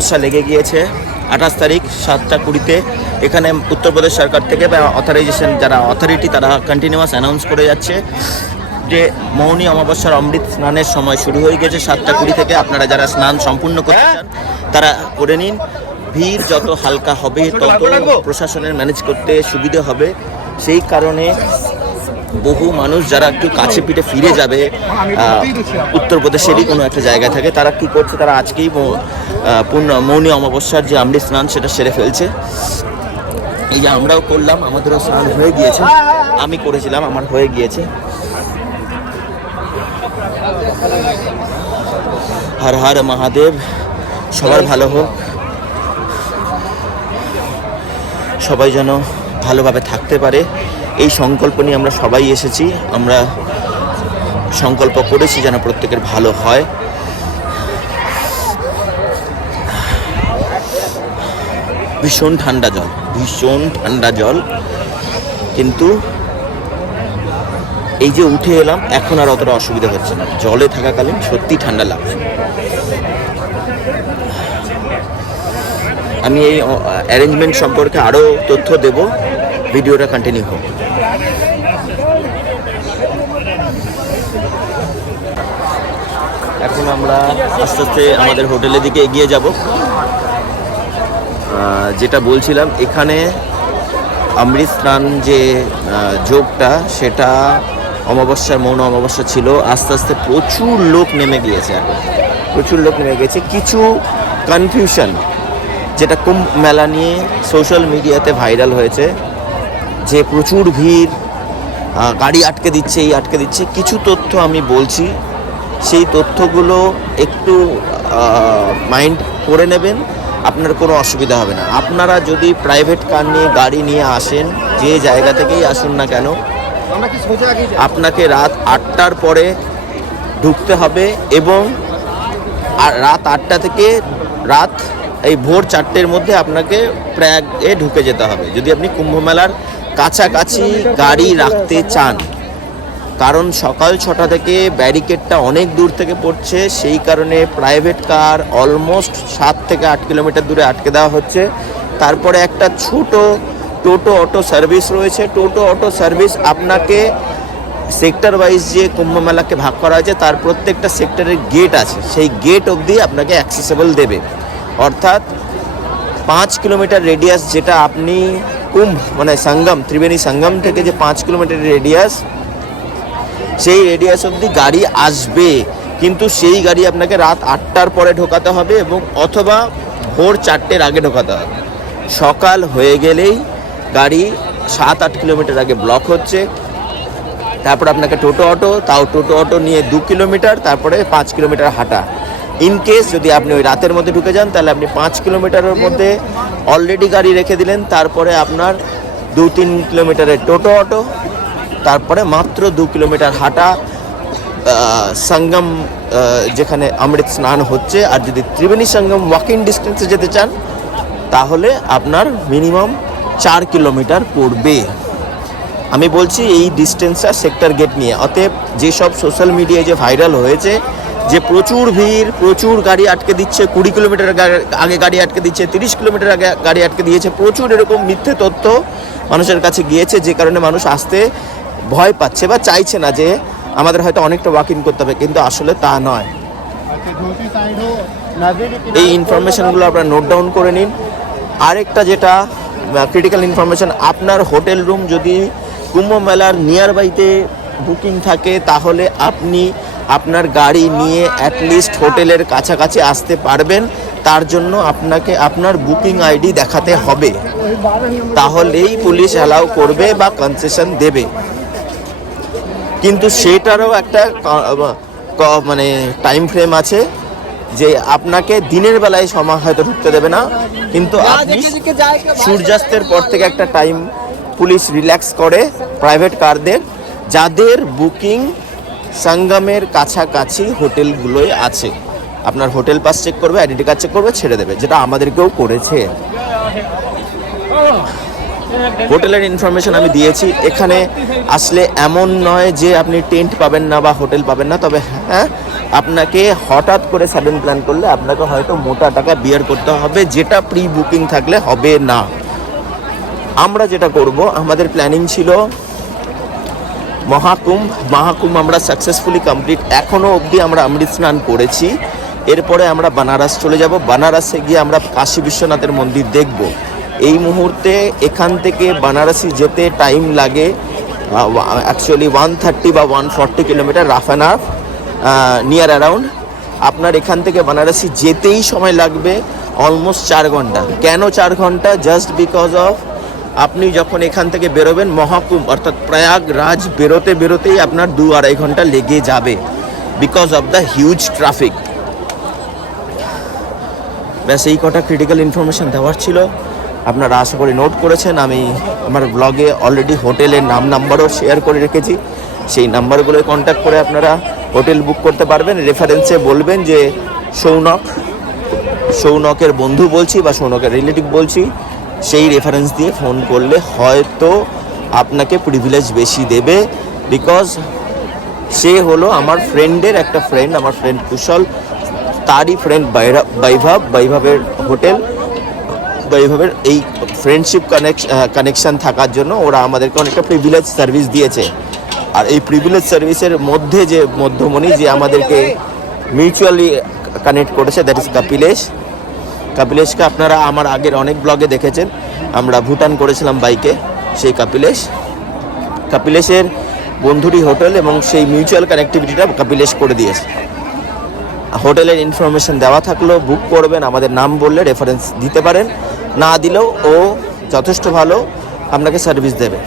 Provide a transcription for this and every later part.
অমাবস্যা লেগে গিয়েছে। আঠাশ তারিখ সাতটা কুড়িতে এখানে উত্তরপ্রদেশ সরকার থেকে বা অথরাইজেশন যারা অথরিটি তারা কন্টিনিউয়াস অ্যানাউন্স করে যাচ্ছে যে মৌনী অমাবস্যার অমৃত স্নানের সময় শুরু হয়ে গেছে। সাতটা কুড়ি থেকে আপনারা যারা স্নান সম্পূর্ণ করতে চান তারা করে নিন। ভিড় যত হালকা হবে তত প্রশাসনের ম্যানেজ করতে সুবিধে হবে। সেই কারণে বহু মানুষ যারা একটু কাছে পিঠে ফিরে যাবে উত্তরপ্রদেশেরই কোনো একটা জায়গায় থাকে, তারা কি করছে? তারা আজকেই পূর্ণ, মৌনী অমাবস্যার যে অমৃত স্নান সেটা সেরে ফেলছে। এই যে আমরাও করলাম, আমাদেরও স্নান হয়ে গিয়েছে। আমি করেছিলাম, আমার হয়ে গিয়েছে। হর হর মহাদেব সবার ভালো হোক। সবাই যেন ভালোভাবে থাকতে পারে। এই সংকল্প নিয়ে আমরা সবাই এসেছি। আমরা সংকল্প করেছি যেন প্রত্যেকের ভালো হয়। ভীষণ ঠান্ডা জল, ভীষণ ঠান্ডা জল। কিন্তু এই যে উঠে এলাম, এখন আর অতটা অসুবিধা হচ্ছে না। জলে থাকাকালীন সত্যি ঠান্ডা লাগছে। আমি এই অ্যারেঞ্জমেন্ট সম্পর্কে আরও তথ্য দেব। ভিডিওটা কন্টিনিউ হোক এখন আমরা আস্তে আস্তে আমাদের হোটেলের দিকে এগিয়ে যাব। যেটা বলছিলাম, এখানে অমৃত স্নান যে যোগটা, সেটা অমাবস্যার মৌন অমাবস্যা ছিল। আস্তে আস্তে প্রচুর লোক নেমে গিয়েছে প্রচুর লোক নেমে গেছে কিছু কনফিউশন যেটা কুম্ভ মেলা নিয়ে সোশ্যাল মিডিয়াতে ভাইরাল হয়েছে, যে প্রচুর ভিড় গাড়ি আটকে দিচ্ছে, এই আটকে দিচ্ছে। কিছু তথ্য আমি বলছি। সেই তথ্যগুলো একটু মাইন্ড করে নেবেন আপনার কোনো অসুবিধা হবে না। আপনারা যদি প্রাইভেট কার নিয়ে গাড়ি নিয়ে আসেন যে জায়গা থেকেই আসুন না কেন আপনাকে রাত আটটার পরে ঢুকতে হবে এবং আর রাত আটটা থেকে রাত এই ভোর চারটের মধ্যে আপনাকে প্রয়াগে ঢুকে যেতে হবে। যদি আপনি কুম্ভমেলার কাছাকাছি গাড়ি রাখতে চান কারণ সকাল ছটা থেকে ব্যারিকেডটা অনেক দূর থেকে পড়ছে, সেই কারণে প্রাইভেট কার অলমোস্ট সাত থেকে আট কিলোমিটার দূরে আটকে দেওয়া হচ্ছে। তারপরে একটা ছোট টোটো অটো সার্ভিস রয়েছে। টোটো অটো সার্ভিস আপনাকে সেক্টর ওয়াইজ যে কুম্ভ মেলাকে ভাগ করা হয়েছে, তার প্রত্যেকটা সেক্টরের গেট আছে। সেই গেট অবধি আপনাকে অ্যাক্সেসেবল দেবে। অর্থাৎ পাঁচ কিলোমিটার রেডিয়াস যেটা আপনি কুম্ভ মানে সঙ্গম, ত্রিবেণী সঙ্গম থেকে যে পাঁচ কিলোমিটার রেডিয়াস সেই রেডিয়াস অবধি গাড়ি আসবে। কিন্তু সেই গাড়ি আপনাকে রাত আটটার পরে ঢোকাতে হবে এবং অথবা ভোর চারটের আগে ঢোকাতে হবে। সকাল হয়ে গেলেই গাড়ি সাত আট কিলোমিটার আগে ব্লক হচ্ছে। তারপর আপনাকে টোটো অটো, তাও টোটো অটো নিয়ে দু কিলোমিটার, তারপরে পাঁচ কিলোমিটার হাঁটা। ইন কেস যদি আপনি ওই রাতের মধ্যে ঢুকে যান, তাহলে আপনি পাঁচ কিলোমিটারের মধ্যে অলরেডি গাড়ি রেখে দিলেন। তারপরে আপনার দু তিন কিলোমিটারের টোটো অটো তারপরে মাত্র দু কিলোমিটার হাঁটা সঙ্গম যেখানে অমৃত স্নান হচ্ছে। আর যদি ত্রিবেণী সঙ্গম ওয়াকিং ডিস্টেন্সে যেতে চান, তাহলে আপনার মিনিমাম চার কিলোমিটার পড়বে। আমি বলছি এই ডিস্টেন্সটা সেক্টর গেট নিয়ে। অতএব যেসব সোশ্যাল মিডিয়ায় যে ভাইরাল হয়েছে, যে প্রচুর ভিড়, প্রচুর গাড়ি আটকে দিচ্ছে, কুড়ি কিলোমিটার আগে গাড়ি আটকে দিচ্ছে, তিরিশ কিলোমিটার আগে গাড়ি আটকে দিয়েছে, প্রচুর এরকম মিথ্যে তথ্য মানুষের কাছে গিয়েছে, যে কারণে মানুষ আসতে ভয় পাচ্ছে বা চাইছে না যে আমাদের হয়তো অনেকটা ওয়াক ইন করতে হবে, কিন্তু আসলে তা নয়। এই ইনফরমেশনগুলো আপনারা নোট ডাউন করে নিন। আরেকটা যেটা ক্রিটিক্যাল ইনফরমেশন আপনার হোটেল রুম যদি কুম্ভ মেলার নিয়ার বাইতে বুকিং থাকে, তাহলে আপনি আপনার গাড়ি নিয়ে অ্যাটলিস্ট হোটেলের কাছাকাছি আসতে পারবেন। তার জন্য আপনাকে আপনার বুকিং আইডি দেখাতে হবে। তাহলেই পুলিশ অ্যালাউ করবে বা কনসেশন দেবে। কিন্তু সেটারও একটা মানে টাইম ফ্রেম আছে যে আপনাকে দিনের বেলায় সময় হয়তো ঢুকতে দেবে না কিন্তু আপনি সূর্যাস্তের পর থেকে একটা টাইম পুলিশ রিল্যাক্স করে প্রাইভেট কারদের যাদের বুকিং সঙ্গমের কাছাকাছি হোটেলগুলোয় আছে। আপনার হোটেল পাস চেক করবে আইডেন্টি কার্ড চেক করবে ছেড়ে দেবে যেটা আমাদেরকেও করেছে। হোটেলের ইনফরমেশন আমি দিয়েছি। এখানে আসলে এমন নয় যে আপনি টেন্ট পাবেন না বা হোটেল পাবেন না, তবে হ্যাঁ আপনাকে হঠাৎ করে সাডেন প্ল্যান করলে আপনাকে হয়তো মোটা টাকা বিয়ার করতে হবে, যেটা প্রি বুকিং থাকলে হবে না। আমরা যেটা করব, আমাদের প্ল্যানিং ছিল মহাকুম্ভ মহাকুম্ভ আমরা সাকসেসফুলি কমপ্লিট এখনও অবধি আমরা অমৃত স্নান করেছি। এরপরে আমরা বানারস চলে যাব, বানারসে গিয়ে আমরা কাশী বিশ্বনাথের মন্দির দেখব। এই মুহূর্তে এখান থেকে বানারসি যেতে টাইম লাগে অ্যাকচুয়ালি ওয়ান থার্টি বা one forty kilometre rough and half near around আপনার এখান থেকে বানারসি যেতেই সময় লাগবে অলমোস্ট চার ঘণ্টা। কেন চার ঘণ্টা? জাস্ট বিকজ অফ আপনি যখন এখান থেকে বেরোবেন, মহাকুম্ভ, অর্থাৎ প্রয়াগরাজ বেরোতে বেরোতেই আপনার দু আড়াই ঘণ্টা লেগে যাবে because of the huge traffic ব্যাস, এই কটা ক্রিটিক্যাল ইনফরমেশন দেওয়ার ছিল। আপনারা আশা করি নোট করেছেন, আমি আমার ব্লগে অলরেডি হোটেলের নাম নাম্বারও শেয়ার করে রেখেছি। সেই নাম্বারগুলোয় কন্ট্যাক্ট করে আপনারা হোটেল বুক করতে পারবেন। রেফারেন্সে বলবেন যে সৌনক, সৌনকের বন্ধু বলছি বা সৌনকের রিলেটিভ বলছি, সেই রেফারেন্স দিয়ে ফোন করলে হয়তো আপনাকে প্রিভিলেজ বেশি দেবে। বিকজ সে হলো আমার ফ্রেন্ডের একটা ফ্রেন্ড আমার ফ্রেন্ড কুশল, তারই ফ্রেন্ড বৈভব, বৈভবের হোটেল বৈভবের এই ফ্রেন্ডশিপ কানেকশন থাকার জন্য ওরা আমাদেরকে অনেকটা প্রিভিলেজ সার্ভিস দিয়েছে। আর এই প্রিভিলেজ সার্ভিসের মধ্যে যে মধ্যমণি যে আমাদেরকে মিউচুয়ালি কানেক্ট করেছে দ্যাট ইজ কাপিলেশ। কাপিলেশকে আপনারা আমার আগের অনেক ব্লগে দেখেছেন। আমরা ভুটান করেছিলাম বাইকে, সেই কাপিলেশ। কাপিলেশের বন্ধুরই হোটেল এবং সেই মিউচুয়াল কানেক্টিভিটিটা কাপিলেশ করে দিয়েছে। হোটেলের ইনফরমেশন দেওয়া থাকলেও বুক করবেন, আমাদের নাম বললে রেফারেন্স দিতে পারেন। না দিলেও ও যথেষ্ট ভালো আপনাকে সার্ভিস দেবে।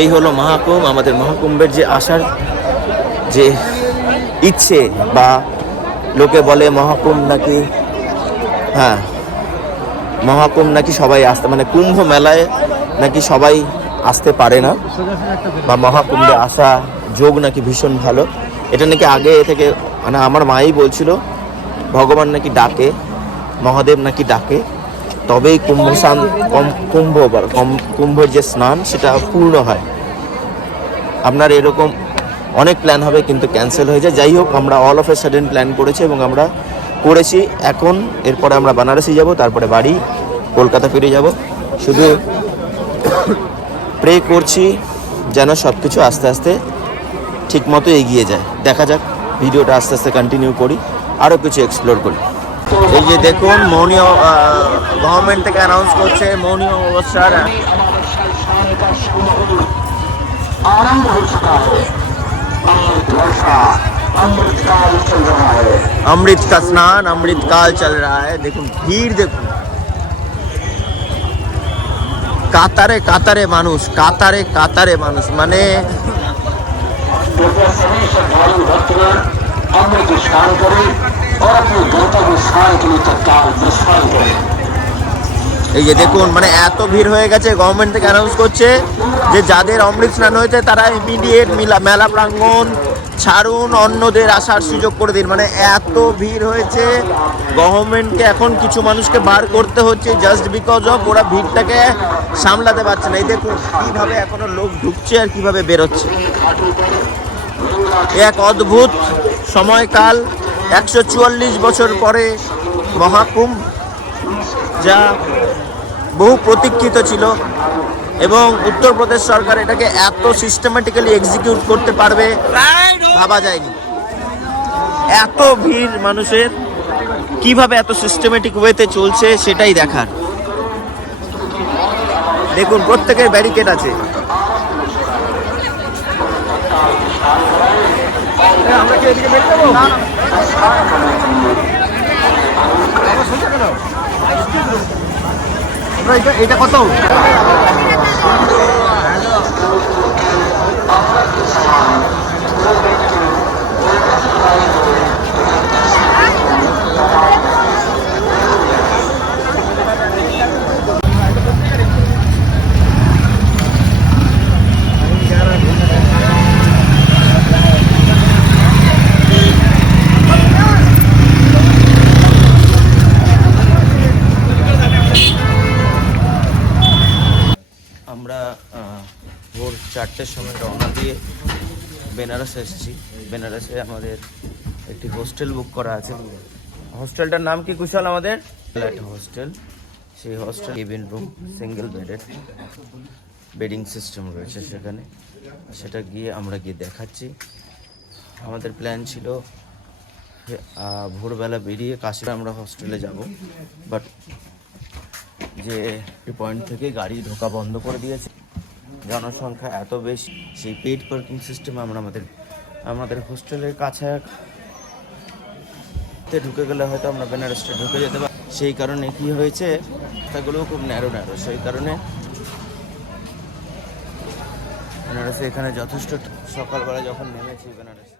এই হলো মহাকুম্ভ, আমাদের মহাকুম্ভের যে আসার যে ইচ্ছে বা লোকে বলে মহাকুম্ভ নাকি হ্যাঁ মহাকুম্ভ নাকি সবাই আসতে মানে কুম্ভ মেলায় নাকি সবাই আসতে পারে না, বা মহাকুম্ভে আসা যোগ নাকি ভীষণ ভালো। এটা নাকি আগে থেকে মানে আমার মাই বলছিল, ভগবান নাকি ডাকে মহাদেব নাকি ডাকে, তবেই কুম্ভ স্নান কম- কুম্ভ কুম্ভের যে স্নান, সেটা পূর্ণ হয়। আপনার এরকম অনেক প্ল্যান হবে, কিন্তু ক্যান্সেল হয়ে যায়। যাই হোক, আমরা all of a sudden plan করেছি এবং আমরা করেছি। এখন এরপরে আমরা বানারসি যাব, তারপরে বাড়ি কলকাতা ফিরে যাব। শুধু প্রে করছি যেন সব কিছু আস্তে আস্তে ঠিক মতো এগিয়ে যায়। দেখা যাক ভিডিওটা আস্তে আস্তে কন্টিনিউ করি আরও কিছু এক্সপ্লোর করি। এই যে দেখুন মৌনীয় গভর্নমেন্ট থেকে অ্যানাউন্স করছে মৌনীয় অবস্থার आरंभ हो चुका है अमृत वर्षा अमृतकाल चल रहा है अमृत का स्नान अमृत काल चल रहा है দেখুন ভিড় দেখুন কাতারে কাতারে মানুষ কাতারে কাতারে মানুষ মানে कृपया सभी श्रद्धालु भक्तगण अमृत स्नान करें और अपने गंतव्य स्थान के लिए तत्काल प्रस्थान करें এই যে দেখুন মানে এত ভিড় হয়ে গেছে গভর্নমেন্ট থেকে অ্যানাউন্স করছে যে যাদের অমৃত স্নান হয়েছে তারা ইমিডিয়েট মিলা মেলা প্রাঙ্গণ ছাড়ুন অন্যদের আসার সুযোগ করে দিন মানে এত ভিড় হয়েছে গভর্নমেন্টকে এখন কিছু মানুষকে বার করতে হচ্ছে জাস্ট বিকজ অফ ওরা ভিড়টাকে সামলাতে পারছে না এই দেখুন কীভাবে এখনো লোক ঢুকছে আর কিভাবে বেরোচ্ছে এ এক অদ্ভুত সময়কাল একশো চুয়াল্লিশ বছর পরে মহাকুম্ভ, যা বহু প্রতীক্ষিত ছিল এবং উত্তরপ্রদেশ সরকার এটাকে এত সিস্টেমেটিক্যালি এক্সিকিউট করতে পারবে ভাবা যায়নি। এত ভিড় মানুষের, কীভাবে এত সিস্টেমেটিক ওয়েতে চলছে সেটাই দেখার। দেখুন, প্রত্যেকের ব্যারিকেড আছে। হ্যাঁ, আমরা কি এদিকে বেরিয়ে যাব? এটা এটা কত? হ্যালো। তিনটের সময় রওনা দিয়ে বেনারস এসেছি। বেনারসে আমাদের একটি হোস্টেল বুক করা আছে। হোস্টেলটার নাম কি কুশল আমাদের? একটা হোস্টেল সেই হোস্টেল কেবিন রুম সিঙ্গেল বেডের বেডিং সিস্টেম রয়েছে সেখানে। সেটা গিয়ে আমরা গিয়ে দেখাচ্ছি। আমাদের প্ল্যান ছিল ভোরবেলা বেরিয়ে কাশিতে আমরা হস্টেলে যাব। বাট যে পয়েন্ট থেকে গাড়ি ঢোকা বন্ধ করে দিয়েছে। জনসংখ্যা এত বেশি, সেই পেড পার্কিং সিস্টেম আমরা আমাদের আমাদের হোস্টেলের কাছে ঢুকে গেলে হয়তো আমরা বেনারসটা ঢুকে যেতে পারি, সেই কারণে কি হয়েছে রাস্তাগুলোও খুব ন্যারো ন্যারো সেই কারণে বেনারসে এখানে যথেষ্ট, সকালবেলা যখন নেমেছি বেনারসে